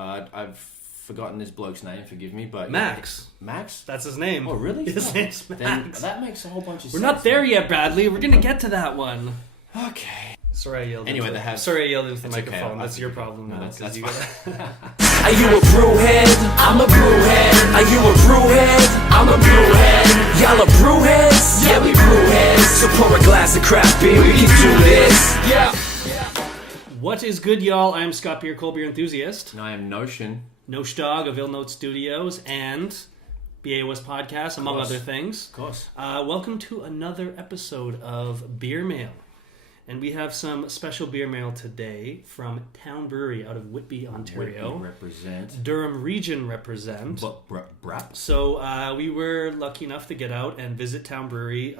I've forgotten this bloke's name. Forgive me, but Max. Max. That's his name. Oh, really? His name's Max. Then that makes a whole bunch of sense. We're not there yet, Bradley. We're gonna get to that one. Okay. Sorry, I yelled. Anyway, Sorry, I yelled into the It's microphone. okay. That's your problem now. That's You fine. Are you a brewhead? I'm a brewhead. Are you a brewhead? I'm a brewhead. Y'all are brewheads? Yeah, we brewheads. So pour a glass of craft beer, we can do this. Yeah. What is good, y'all? I am Scott Beer, cold beer enthusiast. And I am Notion. Nosh Dog of Illnote Studios and BAOS Podcast, among other things. Of course. Welcome to another episode of Beer Mail. And we have some special beer mail today from Town Brewery out of Whitby, Ontario. Whitby represent. Durham Region represent. Brap. So we were lucky enough to get out and visit Town Brewery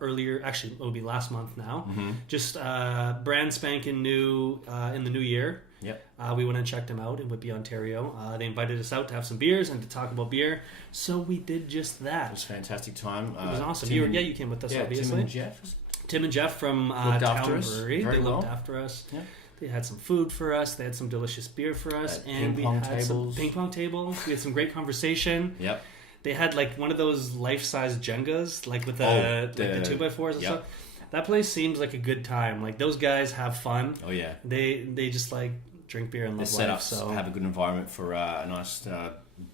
earlier. Actually, it will be last month now. Mm-hmm. Just brand spanking new in the new year. Yep. We went and checked them out in Whitby, Ontario. They invited us out to have some beers and to talk about beer. So we did just that. It was a fantastic time. It was awesome. You came with us, obviously. Tim and Jeff. Tim and Jeff from Town Brewery. They looked after us. Yeah. They had some food for us. They had some delicious beer for us. And we had some ping pong tables. We had some great conversation. Yep. They had like one of those life-size Jengas, like with the 2x4s and stuff. That place seems like a good time. Like those guys have fun. Oh yeah. They just like drink beer and love life. So have a good environment for a nice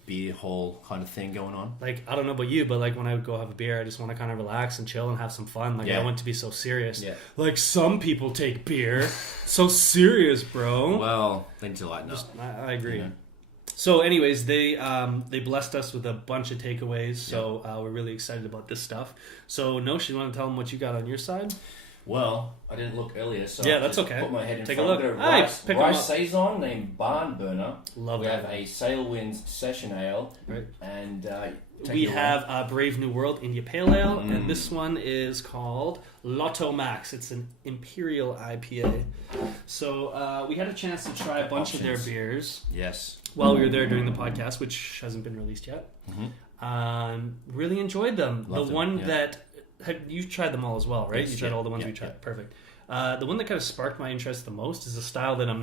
beer hall kind of thing going on. Like, I don't know about you, but like when I would go have a beer, I just want to kind of relax and chill and have some fun. Like I want to be so serious. Yeah. Like some people take beer so serious, bro. Well, they need to lighten up. I agree. Yeah. So anyways, they blessed us with a bunch of takeaways. So we're really excited about this stuff. So Nosh, you want to tell them what you got on your side? Well, I didn't look earlier, so yeah, I that's just okay. put my head in Take front. a look. Rice saison named Barn Burner. Love we that. have a Sailwinds Session Ale, right? And we have Brave New World India Pale Ale, and this one is called Lotto Max. It's an Imperial IPA. So we had a chance to try a bunch of their beers. Yes. While we were there doing the podcast, which hasn't been released yet. Mm-hmm. Really enjoyed them. Loved the one that you tried them all as well, right? Yes, you tried all the ones we tried. Yeah. Perfect. The one that kind of sparked my interest the most is a style that I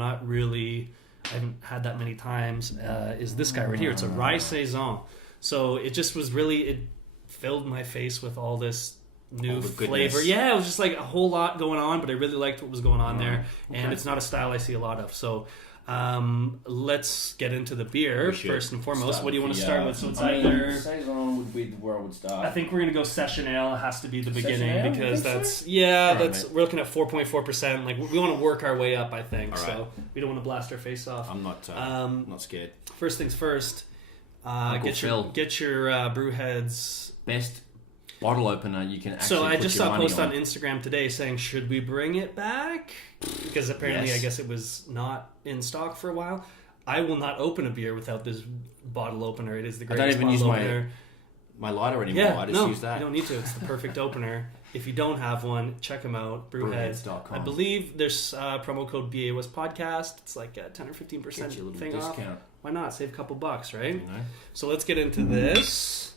haven't had that many times. Is this guy right here? It's a rye saison. So it just was it filled my face with all this new flavor. Yeah, it was just like a whole lot going on, but I really liked what was going on there. And it's not a style I see a lot of. So let's get into the beer first and foremost. What do you want to start with? So it's either saison would be where I would start. I think we're gonna go session ale. It has to be the beginning ale? because that's we're looking at 4.4%. Like we want to work our way up. I think so. We don't want to blast our face off. I'm not scared. First things first. Get your BrewHeads best bottle opener you can actually. So I just saw a post on on Instagram today saying, should we bring it back? Because apparently I guess it was not in stock for a while. I will not open a beer without this bottle opener. It is the greatest bottle opener. I don't even use my lighter anymore. I just use that. You don't need to. It's the perfect opener. If you don't have one, check them out. BrewHeads.com. I believe there's promo code BAOS Podcast. It's like a 10 or 15% thing off. Why not? Save a couple bucks, right? So let's get into this.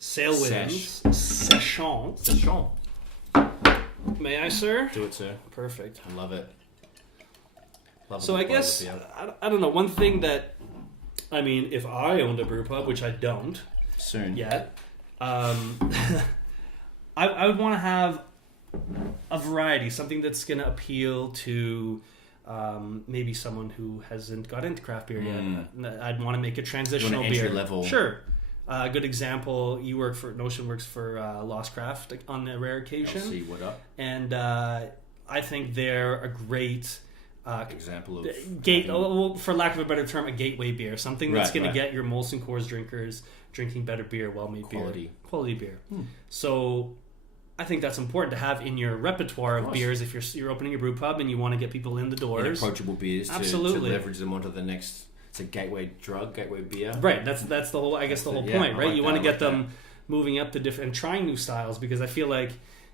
Sailwinds Session. May I, sir? Do it, sir. Perfect. I love it. So I guess, I don't know, one thing that, I mean, if I owned a brew pub, which I don't. Soon. Yet. I would want to have a variety, something that's going to appeal to maybe someone who hasn't got into craft beer yet. I'd want to make a transitional beer. Entry level. Sure. A good example, Notion works for Lost Craft on a rare occasion. LC, what up? And I think they're a great example of for lack of a better term, a gateway beer. Something that's going to get your Molson Coors drinkers drinking better beer, well-made quality beer. So I think that's important to have in your repertoire of beers if you're opening a brew pub and you want to get people in the doors. And approachable beers to leverage them onto the next. It's a gateway beer. Right, that's the whole point, right? You want to get them moving up to different and trying new styles because I feel like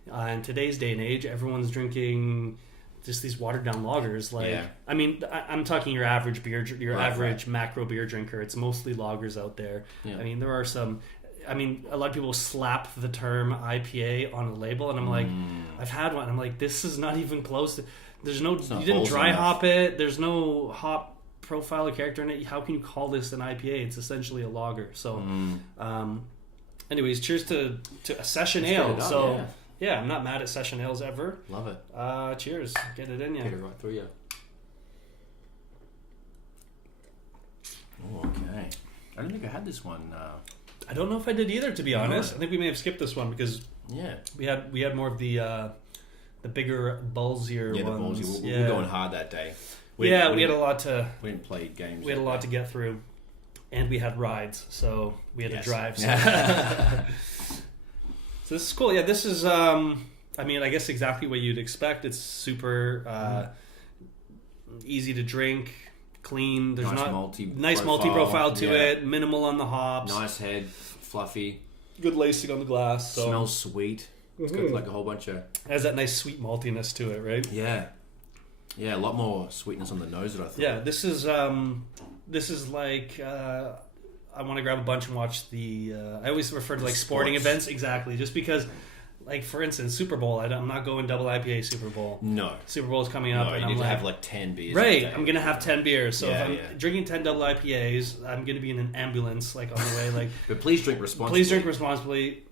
in today's day and age, everyone's drinking just these watered down lagers. I mean, I'm talking your average beer, average macro beer drinker. It's mostly lagers out there. Yeah. I mean, there are some. I mean, a lot of people slap the term IPA on a label, and I'm like, I've had one. I'm like, this is not even close to. There's no. You didn't dry hop it. There's no hop profile or character in it. How can you call this an IPA? It's essentially a lager. So, anyways, cheers to a session ale. So, yeah, I'm not mad at session ales ever. Love it. Cheers. Get it in you. Get it right through you. Oh, okay. I don't think I had this one. I don't know if I did either, to be honest. I think we may have skipped this one because we had more of the bigger, ballsier ones. The ballsy. We were going hard that day. We had a lot to. We didn't play games. We had a lot to get through, and we had rides, so we had to drive. So. So this is cool. Yeah, this is. I mean, I guess exactly what you'd expect. It's super easy to drink. Clean. There's nice multi profile to it. Minimal on the hops. Nice head, fluffy. Good lacing on the glass. So. Smells sweet. It's got like a whole bunch of. Has that nice sweet maltiness to it, right? Yeah, a lot more sweetness on the nose than I thought. Yeah, this is like I want to grab a bunch and watch the. I always refer to like sporting events, exactly, just because. Like, for instance, Super Bowl. I'm not going double IPA Super Bowl. No. Super Bowl is coming up. And you need to have like 10 beers. Right. I'm going to have 10 beers. So if I'm drinking 10 double IPAs, I'm going to be in an ambulance like on the way. Like, but please drink responsibly.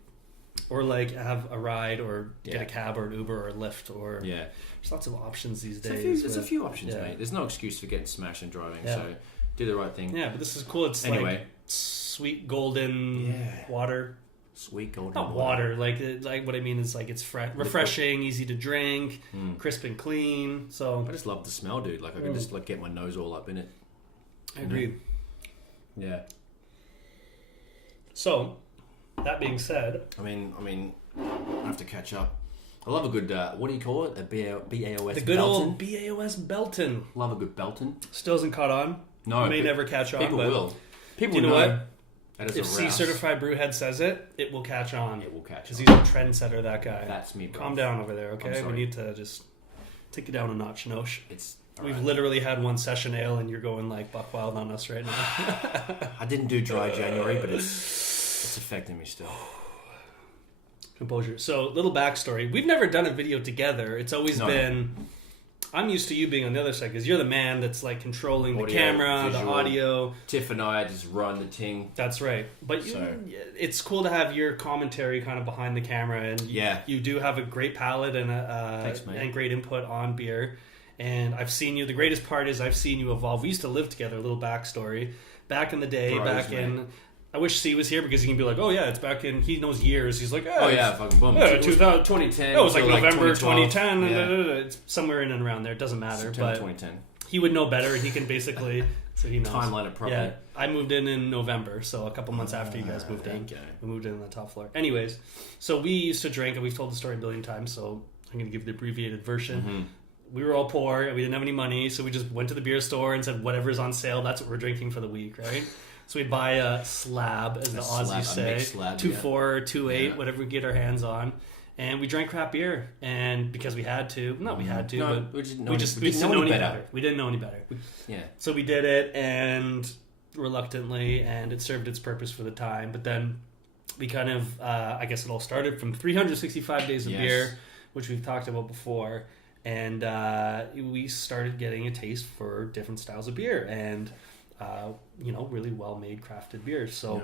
Or like have a ride or get a cab or an Uber or a Lyft. Or there's lots of options these days. There's a few options, mate. There's no excuse for getting smashed and driving. Yeah. So do the right thing. Yeah, but this is cool. It's like sweet golden water. Sweet golden Not water. Like what I mean is like it's refreshing, easy to drink, crisp and clean. So I just love the smell, dude. Like I could just like get my nose all up in it. I agree. Yeah. So that being said, I mean, I have to catch up. I love a good what do you call it? A BAOS. The good old BAOS Belton. Love a good Belton. Still hasn't caught on. No, may never catch on. People will. People know what? If C Certified BrewHead says it will catch on. It will catch on. Because he's a trendsetter, that guy. That's me, bro. Calm down over there, okay? We need to just take it down a notch, Nosh. We've right. Literally had one session ale and you're going like buck wild on us right now. I didn't do dry January, but it's affecting me still. Composure. So, little backstory. We've never done a video together. It's always been... I'm used to you being on the other side because you're the man that's like controlling the camera, visual, the audio. Tiff and I just run the ting. That's right. But it's cool to have your commentary kind of behind the camera, and you do have a great palate and and great input on beer. And I've seen you. The greatest part is I've seen you evolve. We used to live together. A little backstory. Back in the day, I wish C was here because he can be like, oh yeah, it's back in. He knows years. He's like, fucking boom. 2010. It was like November 2010. Yeah. It's somewhere in and around there. It doesn't matter. September but 2010. He would know better. He can basically so he knows. Timeline it properly. Yeah, I moved in November, so a couple months after you guys moved in. Okay. We moved in on the top floor. Anyways, so we used to drink, and we've told the story a billion times. So I'm going to give the abbreviated version. Mm-hmm. We were all poor, and we didn't have any money, so we just went to the beer store and said, whatever's on sale, that's what we're drinking for the week, right? So we'd buy a slab, as the Aussies say, 2.4 or 2.8, whatever we get our hands on, and we drank crap beer. And because we had to, but we didn't know any better. We didn't know any better. So we did it, and reluctantly, and it served its purpose for the time. But then we kind of, I guess it all started from 365 days of beer, which we've talked about before, and we started getting a taste for different styles of beer, and really well-made crafted beers. So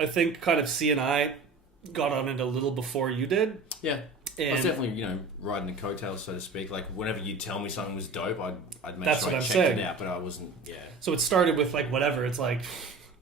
I think kind of C and I got on it a little before you did. Yeah. And I was definitely, riding the coattails, so to speak. Like, whenever you'd tell me something was dope, I'd make sure I checked it out, but I wasn't, So it started with, like, whatever. It's like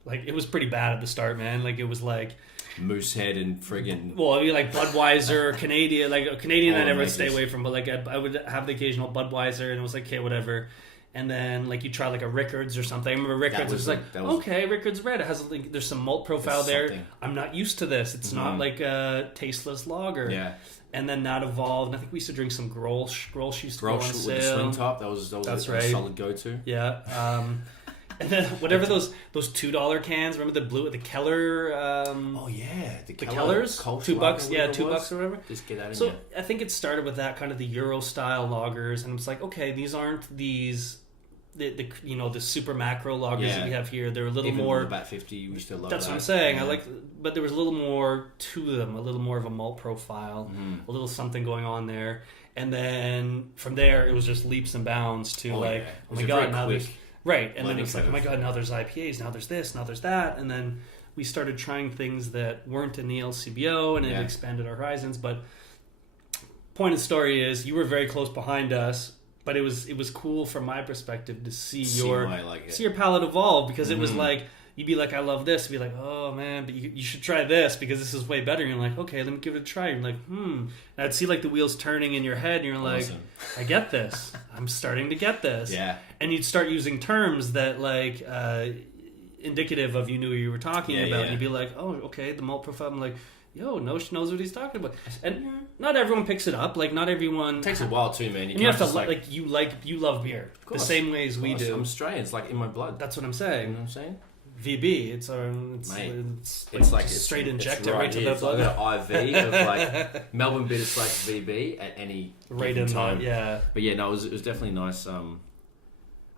it was pretty bad at the start, man. Like, it was like... Moosehead and friggin'... Well, it'd be like Budweiser, Canadian. Like, a Canadian I never stay away from, but, like, I would have the occasional Budweiser, and it was like, okay, whatever. And then, like, you try, like, a Rickards or something. I remember Rickards. It was like, okay, Rickards Red. It has, like, there's some malt profile there. I'm not used to this. It's not, like, a tasteless lager. Yeah. And then that evolved. And I think we used to drink some Grolsch. Grolsch used to go on sale. With the swing top. That was a solid go-to. Yeah. And then whatever those $2 cans. Remember the blue, the Keller? The Kellers. $2. Yeah, $2 or whatever. Just get out of here. So I think it started with that kind of the Euro style lagers, and it's like, okay, these aren't these. The super macro lagers that we have here. They're a little more. The Bat 50, we still love that's what I'm saying. Yeah. But there was a little more to them, a little more of a malt profile, a little something going on there. And then from there, it was just leaps and bounds to oh my god, Right, and then it's like, oh my god, now there's IPAs, now there's this, now there's that, and then we started trying things that weren't in the LCBO, and it expanded our horizons. But point of the story is, you were very close behind us, but it was cool from my perspective to see your palate evolve, because it was like, you'd be like, I love this, be like, oh man, but you should try this because this is way better. And you're like, okay, let me give it a try. And you're like, And I'd see like the wheels turning in your head, and you're like, I get this. I'm starting to get this. Yeah. And you'd start using terms that like indicative of you knew what you were talking about. And you'd be like, oh, okay, the malt profile. I'm like, yo, Nosh knows what he's talking about. And not everyone picks it up. Like, not everyone... It takes a while too, man. You have to you love beer the same way as we do. I'm Australian. It's like in my blood. That's what I'm saying. You know what I'm saying? VB, it's like straight inject it right to the blood. It's like an IV of like Melbourne beer. It's like VB at any time. But yeah, no, it was definitely nice.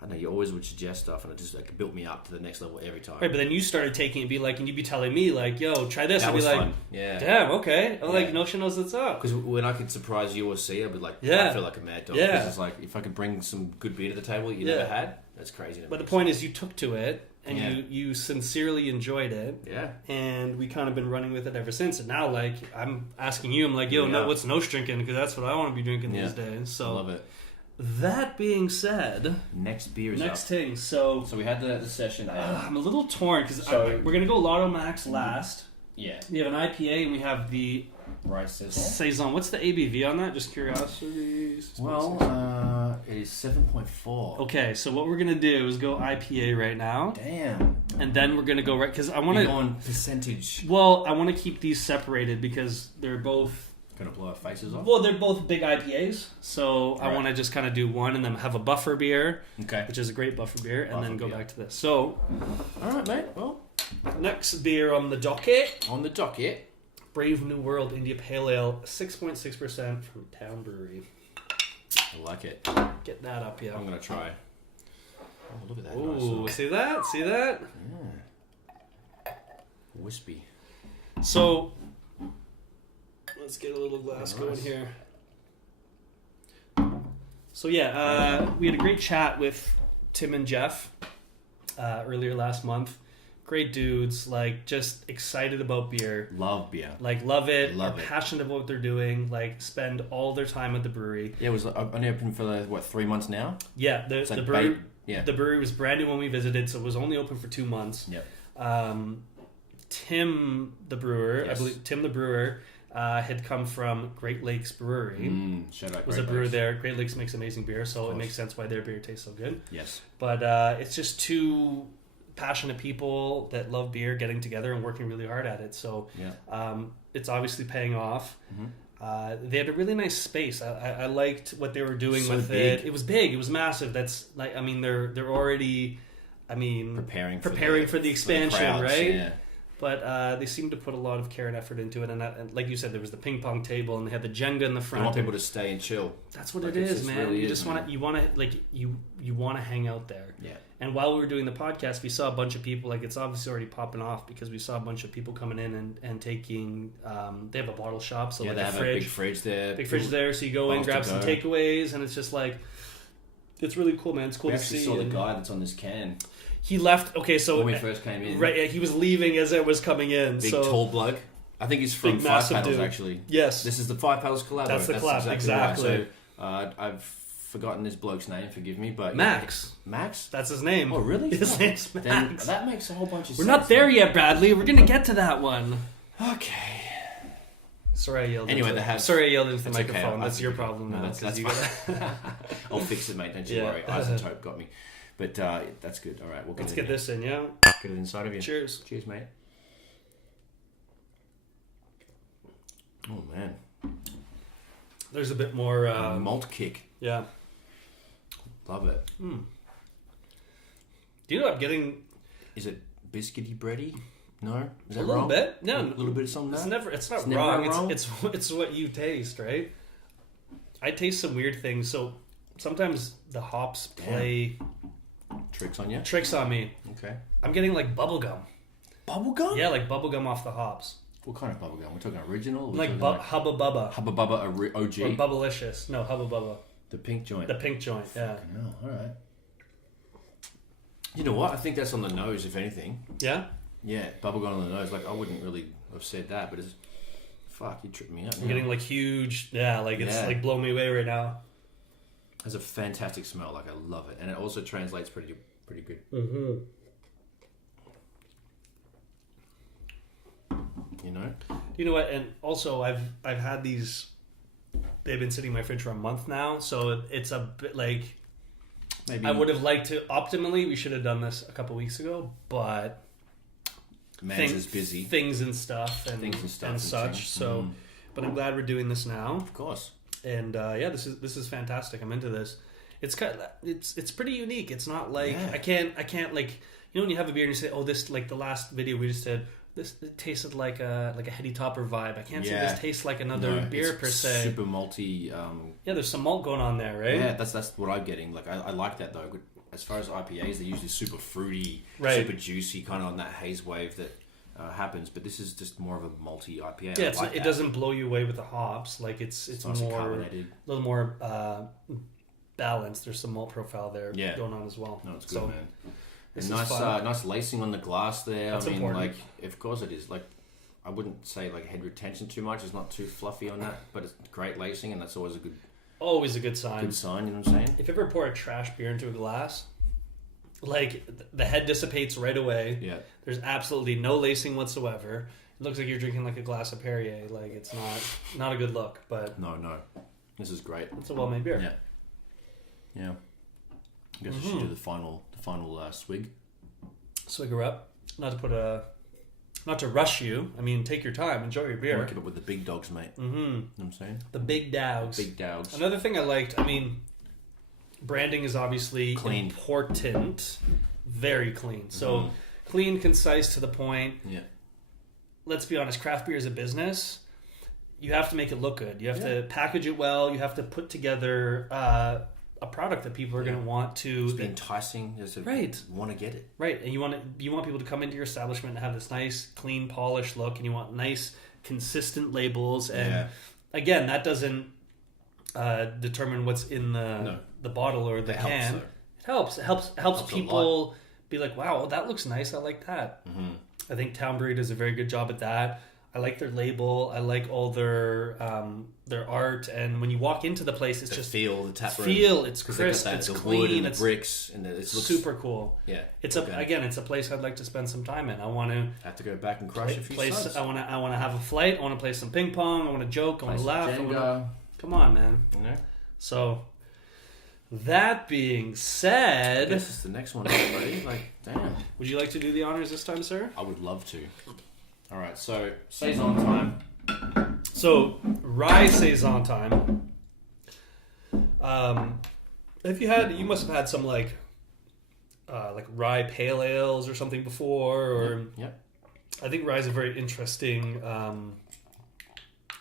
I know you always would suggest stuff, and it just like built me up to the next level every time. Right, but then you started taking it, and you'd be telling me like, "Yo, try this." That I'd be was like, fun. Yeah, damn, okay. I'm like, no, she knows what's up. Because when I could surprise you or see, I'd be like, I feel like a mad dog. Because it's like, if I could bring some good beer to the table that you never had, that's crazy. But the point is, you took to it, and you sincerely enjoyed it. Yeah. And we kind of been running with it ever since. And now, like, I'm asking you, I'm like, yo, no, what's Nosh drinking? Because that's what I want to be drinking these days. So I love it. That being said, next beer is next up. thing. So we had the session. I'm a little torn because we're gonna go Lotto Max last. Yeah. We have an IPA and we have the rice saison. What's the ABV on that? Just curiosity. Well, it is 7.4. Okay, so what we're gonna do is go IPA right now. Damn. And then we're gonna go right because I want to go on percentage. Well, I want to keep these separated because they're both. Gonna blow our faces off? Well, they're both big IPAs, so I want to just kind of do one and then have a buffer beer, which is a great buffer beer, and then go back to this. So, all right, mate. Well, next beer on the docket. Brave New World India Pale Ale, 6.6% from Town Brewery. I like it. Get that up, yeah. I'm gonna try. Oh, look at that. Ooh, nice. See that? See that? Yeah. Wispy. So. Let's get a little glass going here. So yeah, we had a great chat with Tim and Jeff earlier last month. Great dudes, like just excited about beer. Love beer. Like love it. Passionate about what they're doing. Like spend all their time at the brewery. Yeah, it was only open for 3 months now? Yeah, the brewery. The brewery was brand new when we visited, so it was only open for 2 months. Yeah. Tim the brewer, I believe Tim the brewer. Had come from Great Lakes Brewery. Shout out was a brewer there. Great Lakes makes amazing beer, so it makes sense why their beer tastes so good. Yes. But it's just two passionate people that love beer getting together and working really hard at it. So it's obviously paying off. Mm-hmm. They had a really nice space. I liked what they were doing with big. it. It was big. It was massive. That's like, I mean, they're already, preparing for the expansion, for the crowds, right? Yeah. But they seemed to put a lot of care and effort into it, and like you said, there was the ping pong table, and they had the Jenga in the front. You want people to stay and chill. That's what it is, man. Really you just want to hang out there. Yeah. And while we were doing the podcast, we saw a bunch of people. Like it's obviously already popping off because we saw a bunch of people coming in and taking. They have a bottle shop, so like they have a big fridge there. Big fridge there, so you go in, grab some takeaways, and it's just like, it's really cool, man. It's cool to see. We actually saw the guy that's on this can. He left. Okay, so when we first came in, right? He was leaving as it was coming in. Big tall bloke. I think he's from Five Paddles, actually. Yes, this is the Five Paddles collab. That's the collab, exactly. Right. So I've forgotten this bloke's name. Forgive me, but Max. Max. That's his name. Oh, really? His name's Max. That makes a whole bunch of sense. We're not there yet, Bradley. We're gonna get to that one. Okay. Sorry, I yelled. Anyway, sorry, I yelled into the microphone. Okay. That's your problem now. That's fine. I'll fix it, mate. Don't you worry. Isotope got me. But that's good. All right, let's get this in, yeah? Get it inside of you. Cheers. Cheers, mate. Oh, man. There's a bit more... malt kick. Yeah. Love it. Do you know what I'm getting... Is it biscuity bready? No? Is that a little wrong? Bit. No. A little bit of something? It's not wrong. It's what you taste, right? I taste some weird things, so sometimes the hops play... Tricks on you? Tricks on me. Okay. I'm getting like bubblegum. Bubblegum? Yeah, like bubblegum off the hops. What kind of bubblegum? We're talking original? Like Hubba Bubba. Hubba Bubba OG? Or Bubblicious. No, Hubba Bubba. The pink joint. The pink joint, yeah. No, alright. You know what? I think that's on the nose, if anything. Yeah? Yeah, bubblegum on the nose. Like, I wouldn't really have said that, but it's... Fuck, you tripped me up. I'm getting, like, huge... Yeah, like, it's, like, blowing me away right now. It has a fantastic smell. Like, I love it. And it also translates pretty good. Mm-hmm. You know? You know what? And also, I've had these... They've been sitting in my fridge for a month now, so it's a bit, like... Maybe I would have liked to... Optimally, we should have done this a couple weeks ago, but... Man's is busy. Things and stuff and such. So, but I'm glad we're doing this now. Of course. And this is fantastic. I'm into this. It's pretty unique. It's not like I can't like, you know, when you have a beer and you say, oh, this, like the last video we just did, this it tasted like a heady topper vibe. I can't say this tastes like another beer per se. Super malty. There's some malt going on there, right? Yeah, that's what I'm getting. Like I like that though. As far as IPAs, they're usually super fruity, super juicy, kind of on that haze wave that happens. But this is just more of a malty IPA. Yeah, it doesn't blow you away with the hops. Like it's nice more carbonated, a little more balanced. There's some malt profile there going on as well. No, it's good, man. And nice lacing on the glass there. That's important. Like, of course it is. Like, I wouldn't say like head retention too much. It's not too fluffy on that, but it's great lacing, and that's always a good sign. Good sign, you know what I'm saying? If you ever pour a trash beer into a glass, like the head dissipates right away. Yeah. There's absolutely no lacing whatsoever. It looks like you're drinking like a glass of Perrier. Like it's not a good look, but no. This is great. It's a well-made beer. Yeah. I guess we should do the final swig. Swig her up. Not to rush you. I mean, take your time. Enjoy your beer. Keep it with the big dogs, mate. Mm-hmm. You know what I'm saying? The big dogs. Big dogs. Another thing I liked, I mean, branding is obviously clean. Important. Very clean. So clean, concise, to the point. Yeah. Let's be honest, craft beer is a business. You have to make it look good. You have to package it well. You have to put together a product that people are going to want to... It's enticing. Want to get it. Right. And you want people to come into your establishment and have this nice, clean, polished look, and you want nice, consistent labels. And again, that doesn't determine what's in the bottle or the can. It helps. It helps people be like, wow, that looks nice. I like that. Mm-hmm. I think Town Brewery does a very good job at that. I like their label. I like all their art, and when you walk into the place, it's just the tap room. It's crisp, it's clean, wood and the bricks, and it looks super cool. Yeah, it's a place I'd like to spend some time in. I want to have to go back and crush a few subs. I want to have a flight. I want to play some ping pong. I want to joke. I want to laugh. Come on, man. You know? So that being said, I guess it's the next one, everybody. Like, damn. Would you like to do the honors this time, sir? I would love to. All right, so saison time. So rye saison time. You must have had some like rye pale ales or something before, or yep. I think rye is a very interesting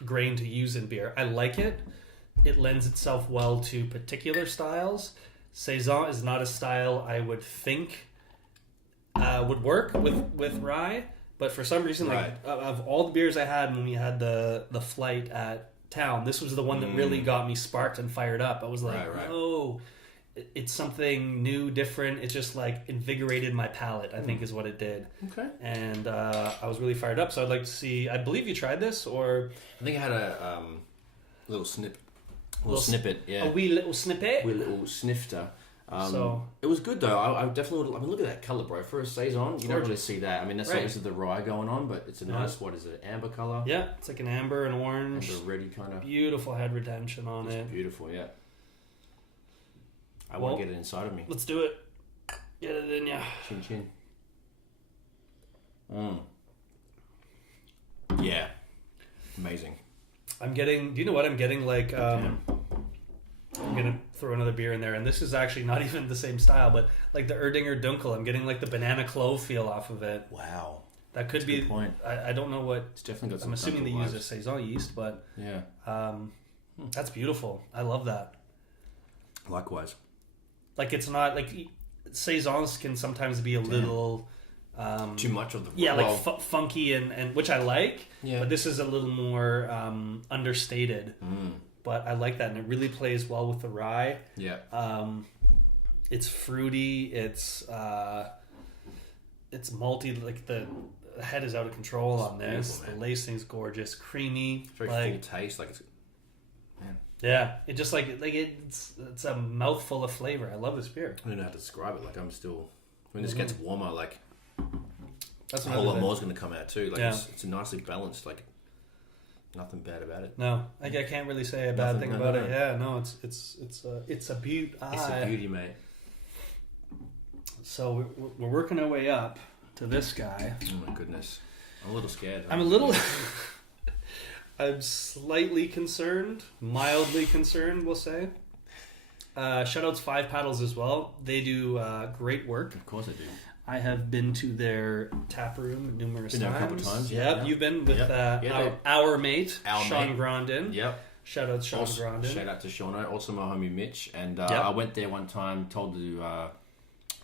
grain to use in beer. I like it. It lends itself well to particular styles. Saison is not a style I would think would work with rye. But for some reason, of all the beers I had when we had the flight at town, this was the one that really got me sparked and fired up. I was like, oh, it's something new, different. It just like invigorated my palate, I think is what it did. Okay. And I was really fired up. So I'd like to see, I believe you tried this, or... I think I had a little snippet. Yeah. A wee little snippet? Wee little snifter. So it was good though. I definitely would. I mean, look at that color, bro. For a saison, you don't really see that. I mean, that's obviously the rye going on, but it's a nice. What is it? Amber color. Yeah, it's like an amber and orange. Amber reddy kind of. Beautiful head retention on it. Beautiful, yeah. I want to get it inside of me. Let's do it. Get it in ya. Chin chin. Yeah. Amazing. I'm getting. Do you know what I'm getting? Like. I'm gonna throw another beer in there, and this is actually not even the same style, but like the Erdinger Dunkel, I'm getting like the banana clove feel off of it. Wow, that could be. Good point. I don't know what. It's definitely got some. I'm assuming they use a saison yeast, but that's beautiful. I love that. Likewise, like it's not like saisons can sometimes be a little too much of the funky and which I like. Yeah, but this is a little more understated. But I like that, and it really plays well with the rye. Yeah. It's fruity. It's malty. Like the head is out of control on this. The lacing's gorgeous, creamy. Very full taste. Like it's. Yeah, it just it's a mouthful of flavor. I love this beer. I don't know how to describe it. Like I'm still when this gets warmer, like that's a whole lot more is going to come out too. Like it's nicely balanced. Like nothing bad about it. No, I can't really say a bad thing about it. Yeah, no, it's a beauty. It's a beauty, mate. So we're working our way up to this guy. Oh my goodness, I'm a little scared. I'm slightly concerned, mildly concerned, we'll say. Shoutouts 5 Paddles as well. They do great work. Of course I do. I have been to their tap room numerous times. Been there a couple of times. Yep. You've been with our mate, Sean Grondin. Yep. Shoutouts Sean Grondin. Shout out to Sean. Also my homie Mitch. And I went there one time, told the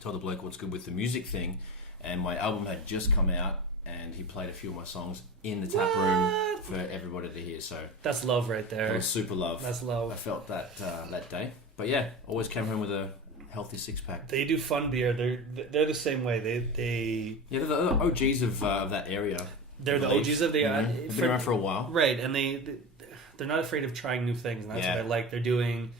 bloke what's good with the music thing, and my album had just come out. And he played a few of my songs in the tap room for everybody to hear. So that's love right there. It was super love. That's love. I felt that that day. But yeah, always came home with a healthy 6-pack. They do fun beer. They're the same way. They're the OGs of that area. They're the OGs of the area. They've been around for a while, right? And they're not afraid of trying new things. And that's what I like. They're doing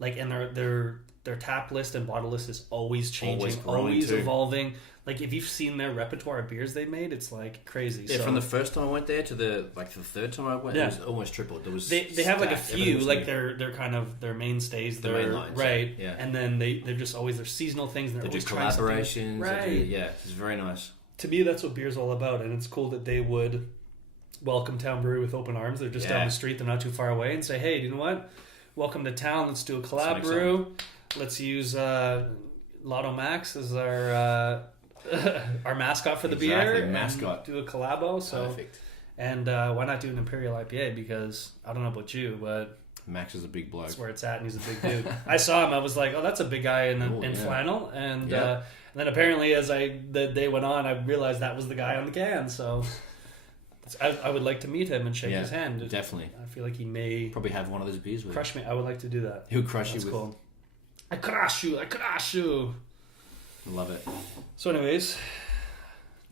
and their tap list and bottle list is always changing, always evolving. Like if you've seen their repertoire of beers they made, it's like crazy. Yeah, from the first time I went there to the third time I went, it was almost tripled. There was they have like a few, like they're kind of their mainstays, the main lines, right? Yeah. And then they're just always their seasonal things. And they do collaborations, right? It's very nice. To me, that's what beer's all about, and it's cool that they would welcome Town Brewery with open arms. They're just down the street, they're not too far away, and say, hey, you know what? Welcome to town. Let's do a collab brew. Let's use Lotto Max as our mascot for the beer. Mascot. Do a collabo. So, perfect. And why not do an Imperial IPA? Because I don't know about you, but Max is a big bloke. That's where it's at, and he's a big dude. I saw him. I was like, oh, that's a big guy in flannel. And then apparently, as the day went on, I realized that was the guy on the can. So I would like to meet him and shake his hand. Definitely. I feel like he may probably have one of those beers with crush me. I would like to do that. He'll crush you with. Cool. I crush you. I love it. So, anyways,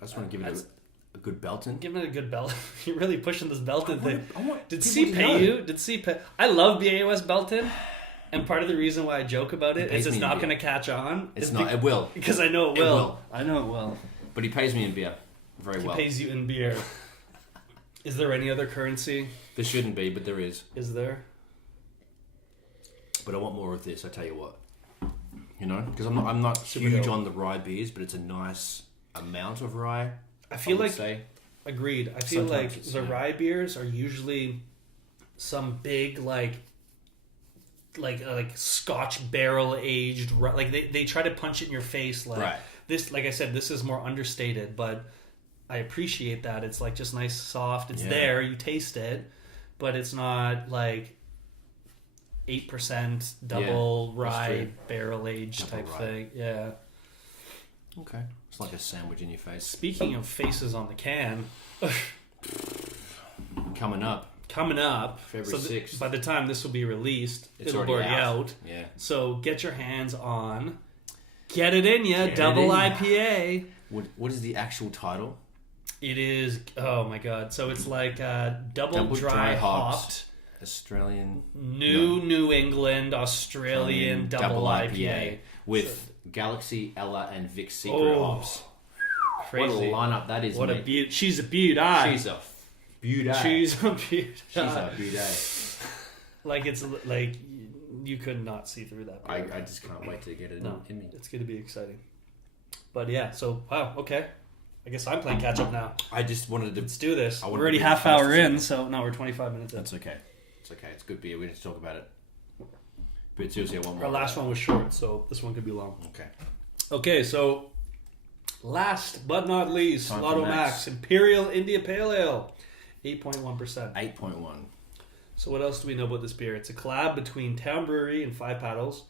I just want to give it a good Belton. Give it a good Belton. You're really pushing this Belton thing. Did C pay you? Did C pay? I love BAOS Belton, and part of the reason why I joke about it is it's not going to catch on. It's not. It will. Because I know it will. I know it will. But he pays me in beer. Very well. He pays you in beer. Is there any other currency? There shouldn't be, but there is. Is there? But I want more of this. I tell you what. You know, because I'm not huge on the rye beers, but it's a nice amount of rye. I feel like agreed. I feel like the rye beers are usually some big like Scotch barrel aged. Like they try to punch it in your face. Like this, like I said, this is more understated, but I appreciate that. It's like just nice, soft. It's there. You taste it, but it's not like 8% double rye barrel aged type thing. Yeah. Okay. It's like a sandwich in your face. Speaking of faces on the can, coming up February 6th. By the time this will be released, it'll already out. Yeah. So get your hands on Get It In Ya Double IPA. What is the actual title? It is, oh my god. So it's like double dry hopped Australian New England Australian double IPA with Galaxy, Ella, and Vic Secret hops. Crazy. What a lineup that is! What mate. a beaut! She's a beaut. She's a beaut. Like it's like you could not see through that. I just can't wait to get it in me. It's going to be exciting. But yeah, so wow, okay. I guess I'm playing catch up now. I just wanted to. Let's do this. We're already half hour in, so no, we're 25 minutes in. That's okay. It's okay. It's good beer. We need to talk about it. But seriously, one more. Our last one was short, so this one could be long. Okay. Okay, so last but not least, Lotto Max Imperial India Pale Ale, 8.1%. 8.1. So what else do we know about this beer? It's a collab between Town Brewery and 5 Paddles.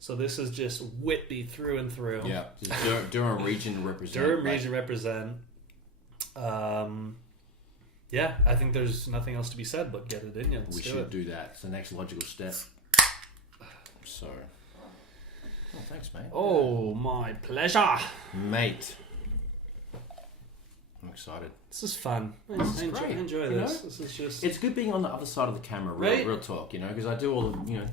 So this is just Whitby through and through. Yeah, Durham region represent. Yeah, I think there's nothing else to be said but get it in. We should do that. It's the next logical step. So, Oh, thanks, mate. Oh, my pleasure. Mate. I'm excited. This is fun. I enjoy this. This is just... It's good being on the other side of the camera, real talk, you know, because I do all the, you know,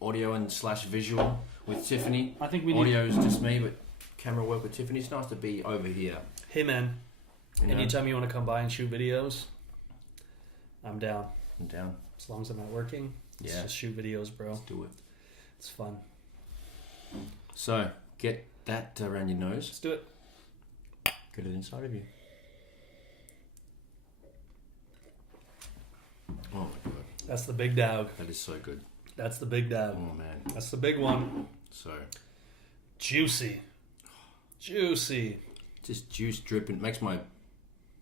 audio and / visual with Tiffany. I think we Audio is just me, but camera work with Tiffany. It's nice to be over here. Hey, man. You know? Anytime you want to come by and shoot videos, I'm down. I'm down. As long as I'm not working, let's just shoot videos, bro. Let's do it. It's fun. So, get that around your nose. Let's do it. Get it inside of you. Oh my god. That's the big dog. That is so good. That's the big dog. Oh man. That's the big one. So juicy. Juicy. Just juice dripping. Makes my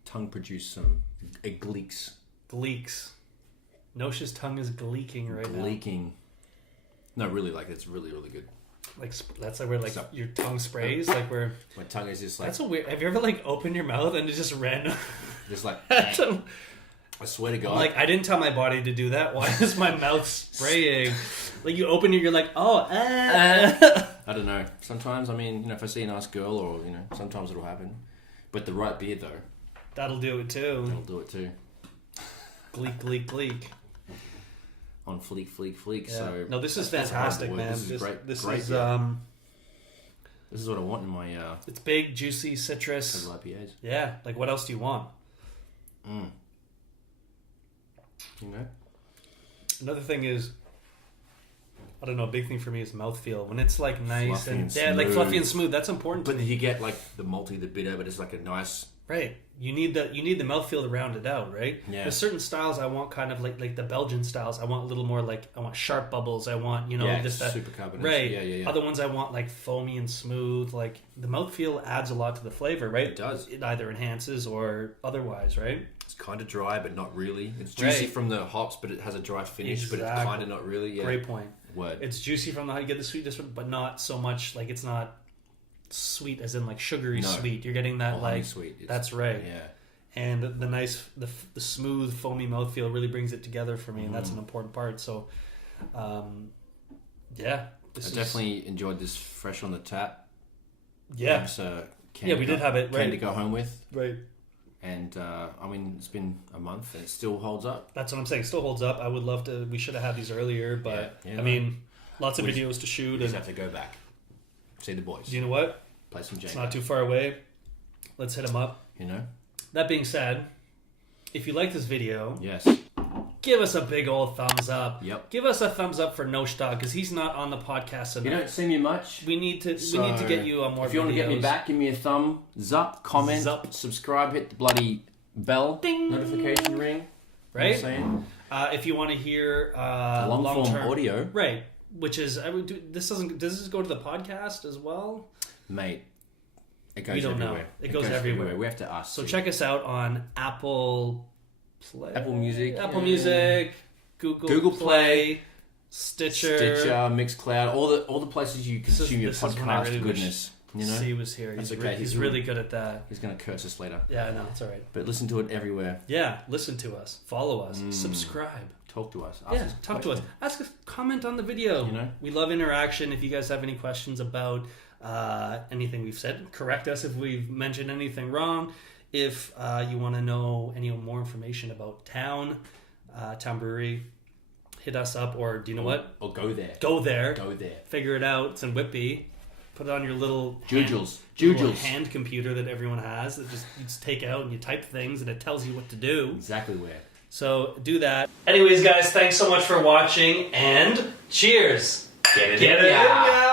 tongue produce some gleeks. Gleeks. Nosha's tongue is gleeking right now. Gleeking. No, really, like it's really, really good. Like that's like where like your tongue sprays, like where my tongue is just like. That's a weird. Have you ever like opened your mouth and it just ran? Just like. I swear to God. Like, I didn't tell my body to do that. Why is my mouth spraying? Like, you open it, you're like, I don't know. Sometimes, I mean, you know, if I see a nice girl or, you know, sometimes it'll happen. But the right beer, though. That'll do it, too. That'll do it, too. Gleek, gleek, gleek. On fleek, fleek, fleek. Yeah. So no, this is fantastic, man. This is great. This great is, This is what I want in my... it's big, juicy, citrus. IPAs. Yeah. Like, what else do you want? You know? Another thing is, I don't know, a big thing for me is mouthfeel. When it's like nice and like fluffy and smooth, that's important. But you get like the malty, the bitter, but it's like a nice... Right. You need the mouthfeel to round it out, right? Yeah. There's certain styles I want kind of like the Belgian styles. I want a little more like, I want sharp bubbles. I want, you know, that super carbonate. Right. Yeah. Other ones I want like foamy and smooth. Like the mouthfeel adds a lot to the flavor, right? It does. It either enhances or otherwise, right? It's kind of dry, but not really. It's juicy from the hops, but it has a dry finish, but it's kind of not really. Yeah. Great point. Word. It's juicy from the you get the sweetness, but not so much like it's not sweet as in like sugary sweet. You're getting that like sweet. That's right. Yeah. And the nice, the smooth, foamy mouthfeel really brings it together for me, and that's an important part. So, yeah. I definitely enjoyed this fresh on the tap. Yeah. We did have it. Right. To go home with. Right. And, I mean, it's been a month and it still holds up. That's what I'm saying. It still holds up. I would love to... We should have had these earlier, but, I mean, lots of videos to shoot. We just have to go back. See the boys. You know what? Play some Jenga. It's not too far away. Let's hit them up. You know? That being said, if you like this video, yes, give us a big old thumbs up. Yep. Give us a thumbs up for Nosh because he's not on the podcast enough. You don't see me much. We need to get you on more videos. If you want to get me back, give me a thumbs up, comment, subscribe, hit the bloody bell, ding, notification ring. Right. You know what I'm saying? If you want to hear long form audio, right? Which is does this go to the podcast as well, mate? It goes we don't everywhere. know. It goes everywhere. We have to ask. So check us out on Apple Music, Google Play, Stitcher, Mixcloud, all the places you consume your podcast really goodness. You know, C was here. He's really good at that. He's going to curse us later. Yeah, no, it's all right. But listen to it everywhere. Yeah, listen to us, follow us, subscribe. Talk to us. Talk to us. Ask us. Comment on the video. You know, we love interaction. If you guys have any questions about anything we've said, correct us if we've mentioned anything wrong. If you want to know any more information about Town Brewery, hit us up. Or do you know what? Or go there. Go there. Figure it out. It's in Whitby. Put it on your little hand computer that everyone has. That you just take out and you type things and it tells you what to do. Exactly where. So do that. Anyways, guys, thanks so much for watching and cheers. Get it in ya.